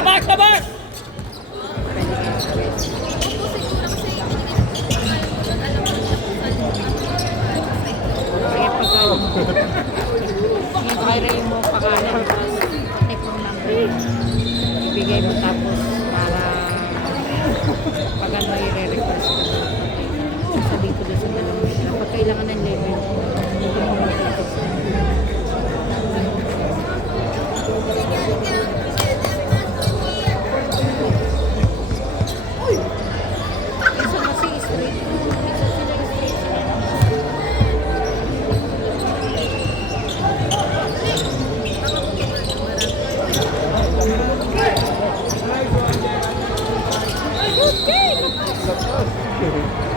Labas! Labas! Kaya pagka i-try mo pakanan ipong number ibigay mo tapos para pag ano i-request ko sabihin ko doon sa dalawang nila pag kailangan ng level dito mo mag-request isa kasi straight isa sila straight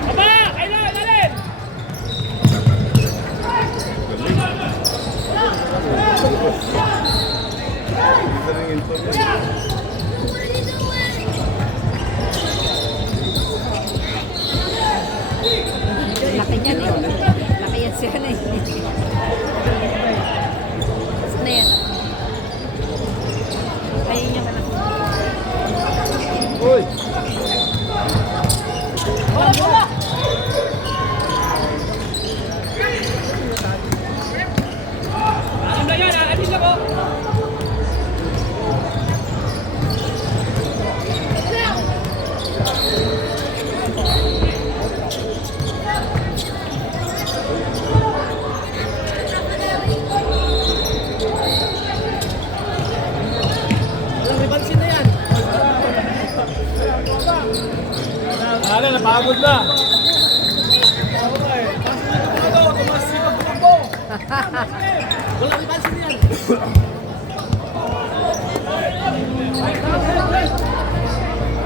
Aba! Kailangan natin! laki niyan eh laki yan siya na eh saan na yan ayun niya malaki Uy! Bola! Bola! Alam na yan! Alam na ko! Ano, napagod na. Wala kang pansin yan!